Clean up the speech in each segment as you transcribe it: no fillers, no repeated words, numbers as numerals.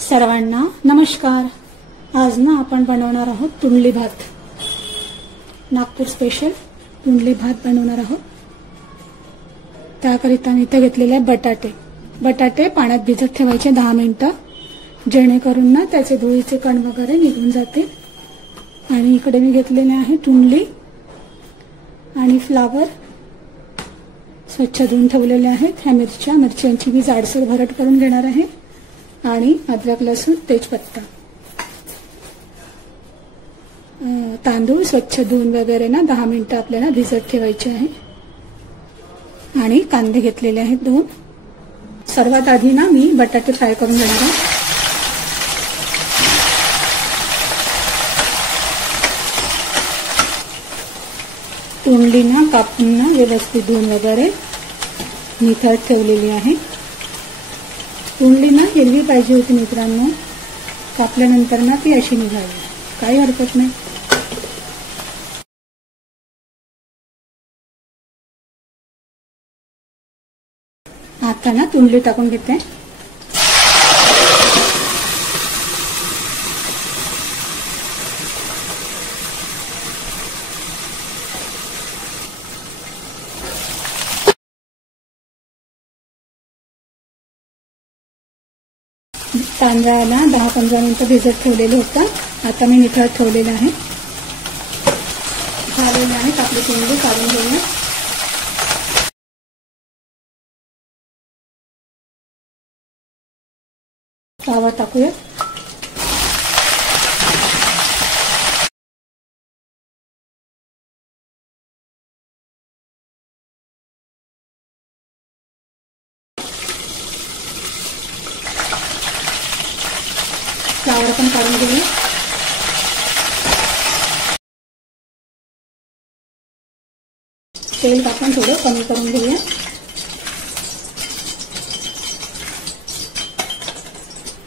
सर्वांना नमस्कार। आज ना आपण बनवणार आहोत तुंडली भात। नागपूर स्पेशल तुंडली भात बनवणार आहोत। त्याकरिता मी इथे घेतलेले बटाटे पाण्यात भिजत ठेवायचे 10 मिनिटं, जेणेकरून ना त्याचे धुळीचे कण वगैरे निघून जाते। आणि इकडे मी घेतलेले आहे तुंडली आणि फ्लावर स्वच्छ धुवून ठेवलेले आहेत। ह्या मिरच्यांची मी जाडसर भरट करून घेणार आहे आणि अद्रक लसूण तेजपत्ता, तांदूळ स्वच्छ धुवून वगैरे ना 10 मिनिटं आपल्याला भिजत ठेवायचे आहे। आणि कांदे घेतलेले आहेत 2। सर्वात आधी ना मी बटाटे फ्राय करून घेणार आहे। तुंडली ना कापून ना व्यवस्थित धुवून वगैरे निथळत ठेवलेली आहे। तुंडली ना हिरवी पाहिजे होती मित्रांनो, कापल्यानंतर ना ती अशी निघाली, काही हरकत नाही। आता ना तुंडली टाकून घेते। तांदळाला 10-15 मिनिटं भिजत ठेवलेलं होतं, आता मी निथळत ठेवलेलं आहे। झालेलं आहे, आपली तुंडली काढून घेऊया। फ्लावर टाकूया। फ्लावर पण काढून घेऊया। तेल टाकून थोडं कमी करून घेऊया।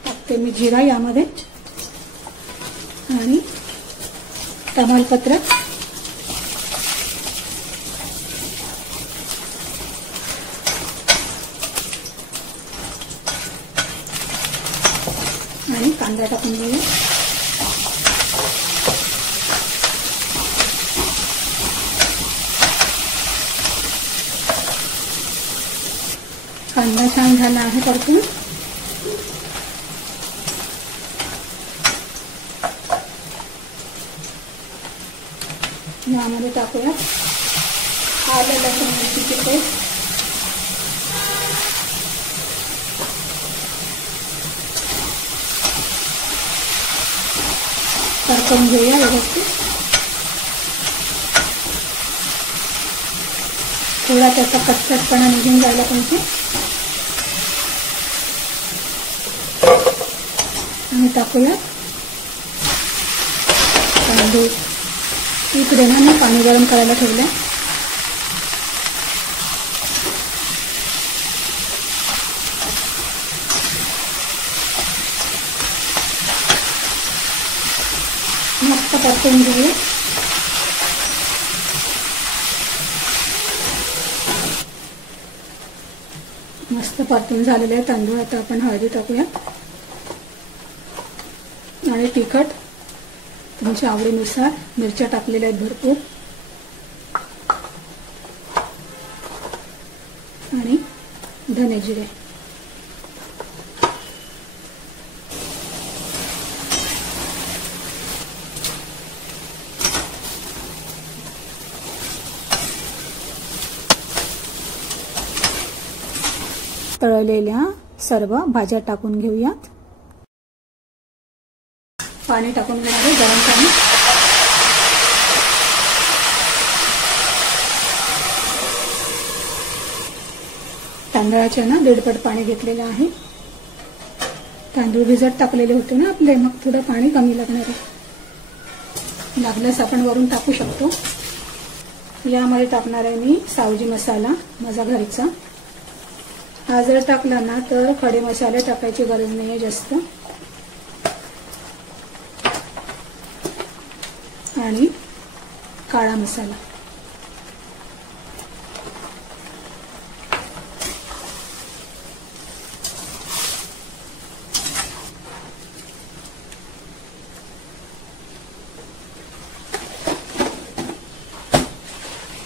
टाकते मी जिरा यामध्ये आणि तमालपत्र, आणि कांदा टाकून घेऊया। कांदा छान झाला आहे परतून। यामध्ये टाकूया आलं लसूण मिरचीची पेस्ट, परतून घेऊया व्यवस्थित। थोडा त्याचा कचकटपणा निघून जायला पाहिजे। आणि टाकूया तांदूळ। इकडे ना मी पाणी गरम करायला ठेवलंय। मस्त परतून घेऊया। मस्त परतून झालेले आहे तांदूळ। आता आपण हळदी टाकूया आणि तिखट तुमच्या आवडीनुसार, मिरच्या टाकलेल्या आहेत भरपूर, आणि धने जिरे। तळलेल्या सर्व भाज्या टाकून घेऊयात। पाणी टाकून घेणार आहे, गरम पाणी। तांदळाच्या ना 1.5 पट पाणी घेतलेलं आहे। तांदूळ भिजत टाकलेले होते ना आपले, मग थोडं पाणी कमी लागणार आहे। लागल्यास आपण वरून टाकू शकतो। यामध्ये टाकणार आहे मी सावजी मसाला माझा घरचा। हा जर टाकला ना तर खडे मसाले टाकायची गरज नाहीये जास्त। आणि काळा मसाला,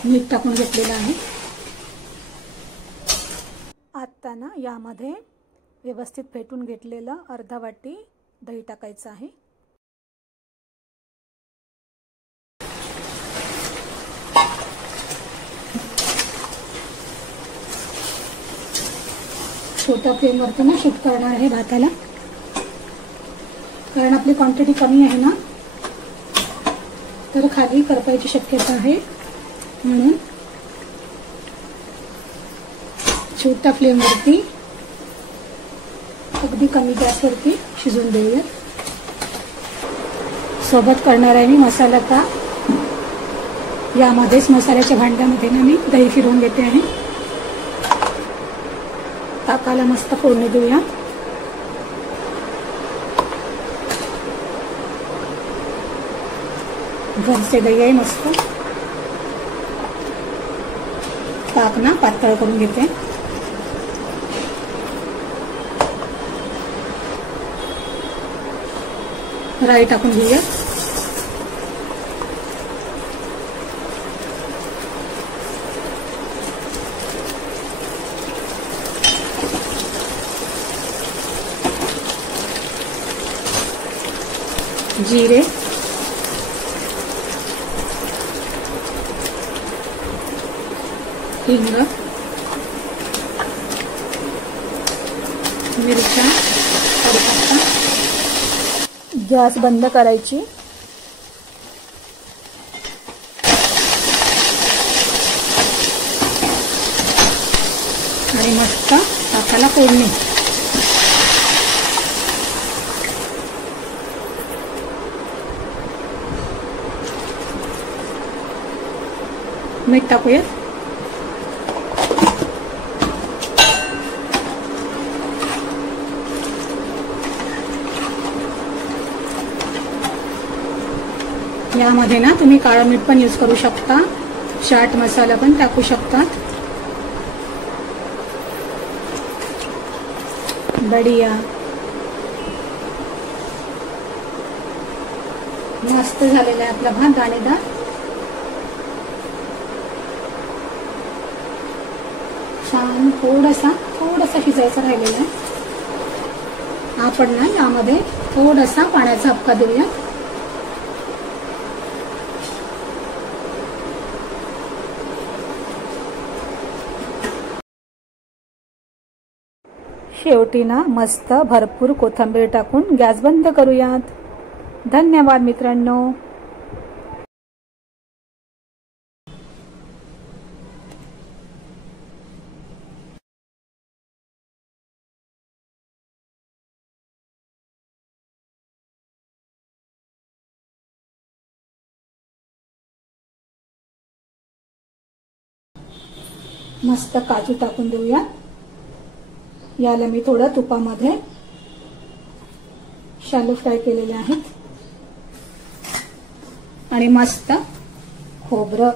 मीठ टाकून घेतलेलं आहे. आता ना यामध्ये व्यवस्थित फेटून घेतलेलं अर्धा वाटी दही टाकायचं आहे. छोट्या फ्लेमवरती ना शिफ्ट करणार आहे भाताला, कारण आपली क्वांटिटी कमी आहे ना, तर खाली करपायची शक्यता आहे. म्हणून छोट्या फ्लेमवरती अगदी कमी गॅसवरती शिजवून देऊया. सोबत करणार आहे मी मसाला ताक. यामध्येच मसाल्याच्या भांड्यामध्ये ना मी दही फिरवून घेते आहे. ताकाला मस्त फोडणी देऊया. घरचे दही आहे मस्त. ताक ना पातळ करून घेते. राई टाकून घेऊया. जिरे, हिंग, मिरच्या, कढीपत्ता. गॅस बंद करायची. आणि मस्त ताकाला फोडणी. मीठ टाकूया. यामध्ये ना तुम्ही काळं मीठ पण यूज करू शकता, चाट मसाला पण टाकू शकतात. बढिया मस्त झालेला आहे आपला भात दाणेदार. छान थोडासा शिजायचा राहिलेला आहे. आपण ना यामध्ये थोडासा पाण्याचा हबका देऊया. शेवटी ना मस्त भरपूर कोथिंबीर टाकून गॅस बंद करूयात. धन्यवाद मित्रांनो. मस्त काजू टाकून देऊया. याला मी थोडं तुपामध्ये शॅलो फ्राय केलेले आहेत. आणि मस्त खोबरं